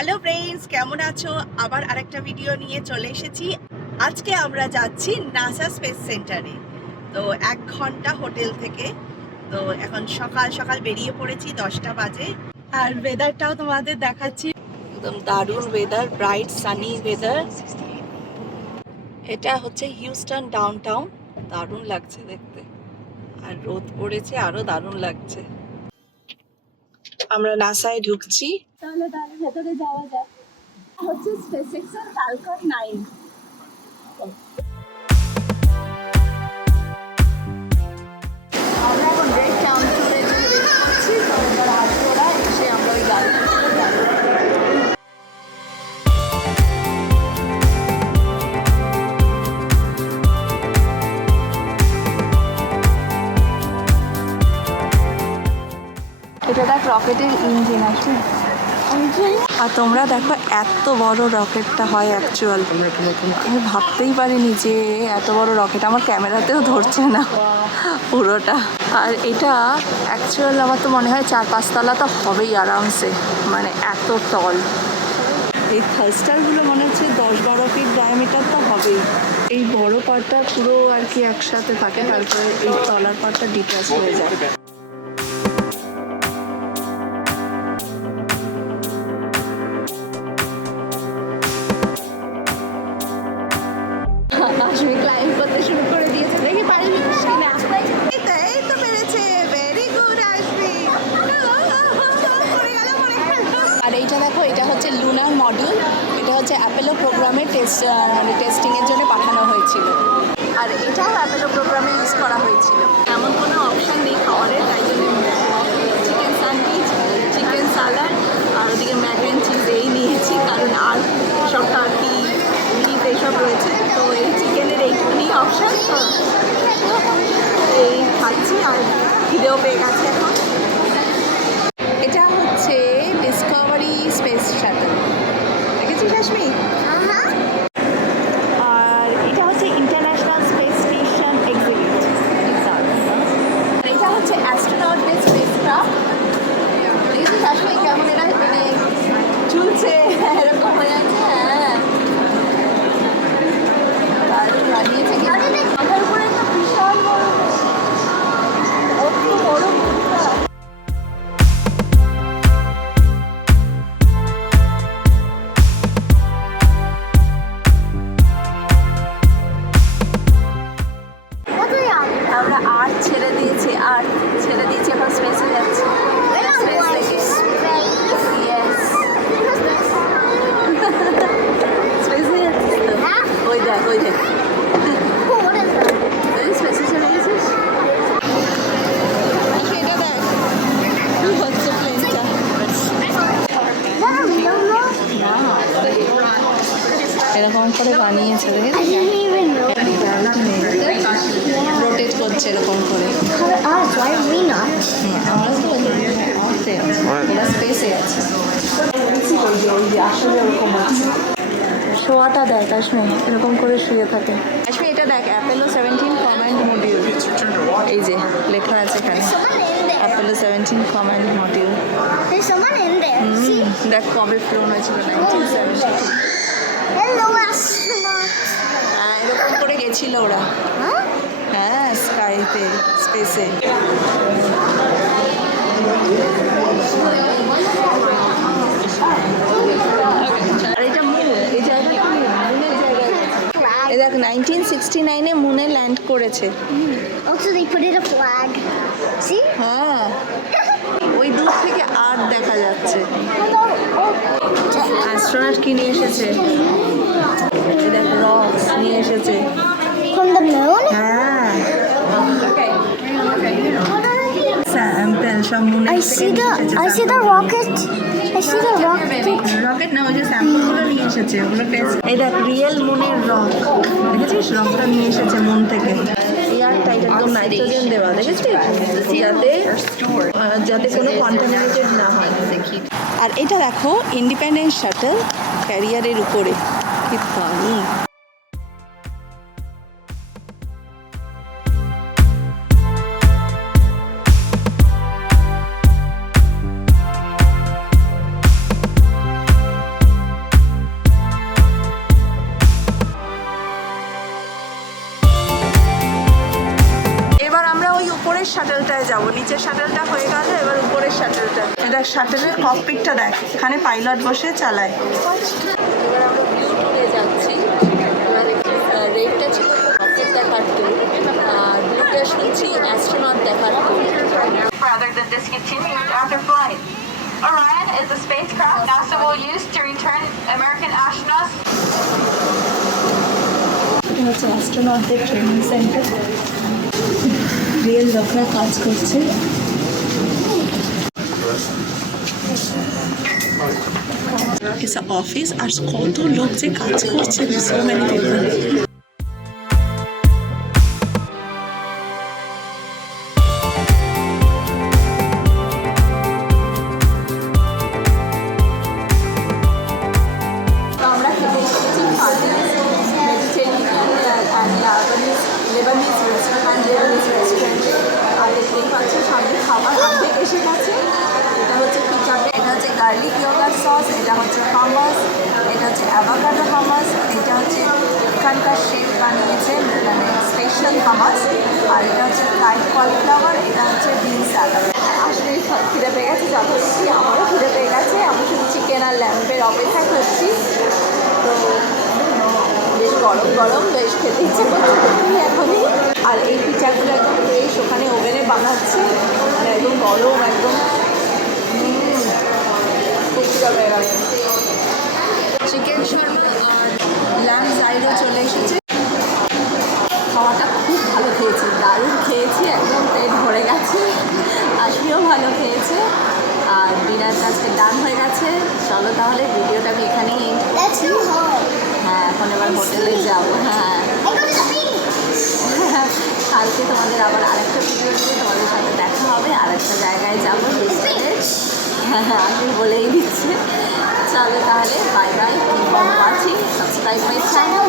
Hello friends, কেমন আছো? আবার আরেকটা ভিডিও নিয়ে চলে এসেছি। আজকে আমরা যাচ্ছি নাসা স্পেস সেন্টারে। তো 1 ঘন্টা হোটেল থেকে। তো এখন সকাল সকাল বেরিয়ে পড়েছি, 10টা বাজে। আর ওয়েদারটাও তোমাদের দেখাচ্ছি, একদম দারুণ ওয়েদার, ব্রাইট সানি ওয়েদার। এটা হচ্ছে হিউস্টন ডাউনটাউন, দারুণ লাগছে দেখতে। আর রোদ পড়েছে, আরো দারুণ লাগছে। আমরা নাসায় ঢুকছি। তাহলে ভেতরে যাওয়া যায়। হচ্ছে স্পেস এক্সের ফ্যালকন 9। আমরা এখন ব্রেক টাউন ট্যুরের জন্য ওয়েট করছি। তো এবার আসবো ওরা, এসে আমরা ওই গাড়িতে করে যাবো। এটা দেখ রকেটের ইঞ্জিন আছে। আর তোমরা দেখো এত বড় রকেটটা হয় অ্যাকচুয়াল। আমি ভাবতেই পারিনি যে এত বড় রকেট, আমার ক্যামেরাতেও ধরছে না পুরোটা। আর এটা অ্যাকচুয়াল আমার তো মনে হয় 4-5 তলা তো হবেই আরামসে, মানে এত টল। এই থার্স্টারগুলো মনে হচ্ছে 10-12 ফিট ডায়ামিটার তো হবেই। এই বড় পার্টটা পুরো আর কি একসাথে থাকে, তারপরে এই তলার পার্টটা ডিটাচ হয়ে যায়। আসলে ক্লাইম্ব করতে শুরু করে দিয়েছে, দেখি পারবি কিনা। এই তো পেরেছে, ভেরি গুড আশমি। আর এইটা দেখো, এটা হচ্ছে লুনার মডিউল। এটা হচ্ছে অ্যাপোলো প্রোগ্রামে টেস্টিংয়ের জন্য পাঠানো হয়েছিল। আর এটাও অ্যাপোলো প্রোগ্রামে ইউজ করা হয়েছিল। এমন কোনো অপশান নেই খাবারের, তাই জন্য চিকেন স্যান্ডউইচ, চিকেন স্যালাড আর ওদিকে ম্যাক অ্যান্ড চিজ এই নিয়েছি, কারণ আর সব টার্কি মিট এইসব রয়েছে। তো এই চিকেনের এইটুকুনি অপশান, তো এই খাচ্ছি। আর খিদেও পেয়ে গেছে এখন। এটা হচ্ছে ডিসকভারি স্পেস শাটল, দেখেছিস আশমি? আর এটা হচ্ছে ইন্টারন্যাশনাল স্পেস স্টেশন এক্সিবিট। আর এটা হচ্ছে অ্যাস্ট্রোনটদের স্পেস ক্রাফট। দেখেছিস আশমি কেমন এরা মানে ঝুলছে, এরকম হয়ে আছে। হ্যাঁ, দারুণ বানিয়েছে। মাথার উপরে একটা বিশাল বড় বড় মুখটা। আমরা আর্থ ছেড়ে দিয়েছি, এখন স্পেসে যাচ্ছি। স্পেস থেকে ইয়েস, স্পেসে যাচ্ছিস তো? ওই দেখ, ওই দেখ, তুই স্পেসে চলে গেছিস। এটা দেখ কি হচ্ছে প্লেনটা। এরকম করে বানিয়েছে, দেখেছিস? রোটেট করছে এরকম করে। আমরা তো স্পেসে আছি। আসলে ওরকম আছে। শোয়াটা দেখ আশমি, এরকম করে শুয়ে থাকে। আশমি এটা দেখ, অ্যাপোলো 17 কমান্ড মডিউল। এই যে লেখা আছে এখানে, অ্যাপোলো 17 কমান্ড মডিউল। দেখ কবে ফ্লোন হয়েছিল, 1972। হ্যাঁ, এরকম করে গেছিল ওরা। হ্যাঁ, স্কাইতে, স্পেসে। আর এটা মুন, এই জায়গাটা মুনের জায়গায়। এই দেখ 1969-এ মুনে ল্যান্ড করেছে। Also they put it a flag. See? হ্যাঁ, ওই দূর থেকে আর দেখা যাচ্ছে। অ্যাস্ট্রোনট কি নিয়ে এসেছে? এই দেখ রকস নিয়ে এসেছে। From the moon? হ্যাঁ, স্যাম্পল সব মুনে। I see the rocket. Rocket না, ওই যে স্যাম্পলগুলো নিয়ে এসেছে, ওগুলো টেস্ট। এই দেখ রিয়েল মুনের রক, দেখেছিস? রকটা নিয়ে এসেছে মুন থেকে। এয়ার টাইট, একদম নাইট্রোজেন দেওয়া, দেখেছিস? যাতে কোনো কন্টামিনেটেড না হয়। আর এটা দেখো ইন্ডিপেন্ডেন্ট শাটল ক্যারিয়ারের উপরে, কি দারুণ। যাব। নিচের শাটেলটা হয়ে গেল, এবার উপরের শাটেলটা। এটা শাটেলের ককপিটটা দেখ, এখানে পাইলট বসে চালায়। এবার আমরা ব্লু টুরে যাচ্ছি। রেডটা ছিল রকেট দেখার ট্যুর, আর ব্লুটা শুনছি অ্যাস্ট্রোনট দেখার tour. Rather than discontinued after flight. Orion is a spacecraft NASA will use to return American astronauts. এটা হচ্ছে অ্যাস্ট্রোনটদের ট্রেনিং সেন্টার, রিয়েল লোকরা কাজ করছে। It's an office আর কত লোক যে কাজ করছে, so many people. আমরা খেতে এসেছি লেবানিজ রেস্টুরেন্টে, আর দেখতেই পাচ্ছি সামনে খাবার অর্ধেক এসে গেছে। এটা হচ্ছে পিজাতে, এটা হচ্ছে গার্লিক ইয়োগার্ট সস, এটা হচ্ছে হামাস, এটা হচ্ছে অ্যাভোকাডো হামাস, এটা হচ্ছে এখানকার শেফ বানিয়েছে মানে স্পেশাল হামাস, আর এটা হচ্ছে ফ্রাইড কলিফ্লাওয়ার, এটা হচ্ছে বিন স্যালাড। আসলে খিদে পেয়ে গেছে যথারীতি, আমারও খিদে পেয়ে গেছে। আমি শুধু চিকেন আর ল্যাম্পের অপেক্ষা করছি। তো বেশ গরম গরম, বেশ খেতে ইচ্ছে করছে দেখি এখনই। আর এই পিঠাগুলো একদম ফ্রেশ, ওখানে ওভেনে বানাচ্ছে, মানে একদম গরম, একদম খুব খিদে পেয়ে গেছে। চিকেন শর্মা আর ল্যাম্প সাইডও চলে এসেছে। খাওয়াটা খুব ভালো খেয়েছি, দারুণ খেয়েছি, একদম পেট ভরে গেছে। আশমিও ভালো খেয়েছে, আর ডিনারটা আজকে ডান হয়ে গেছে। চলো তাহলে ভিডিওটা আমি এখানেই এন্ড করছি। হ্যাঁ, এখন এবার হোটেলে যাবো। হ্যাঁ, কালকে তোমাদের আবার আরেকটা ভিডিও নিয়ে তোমাদের সাথে দেখা হবে, আরেকটা জায়গায় যাবো হোস্টেলে। হ্যাঁ, আমি বলেই দিচ্ছি। চলো তাহলে, bye bye, keep on watching, subscribe my channel.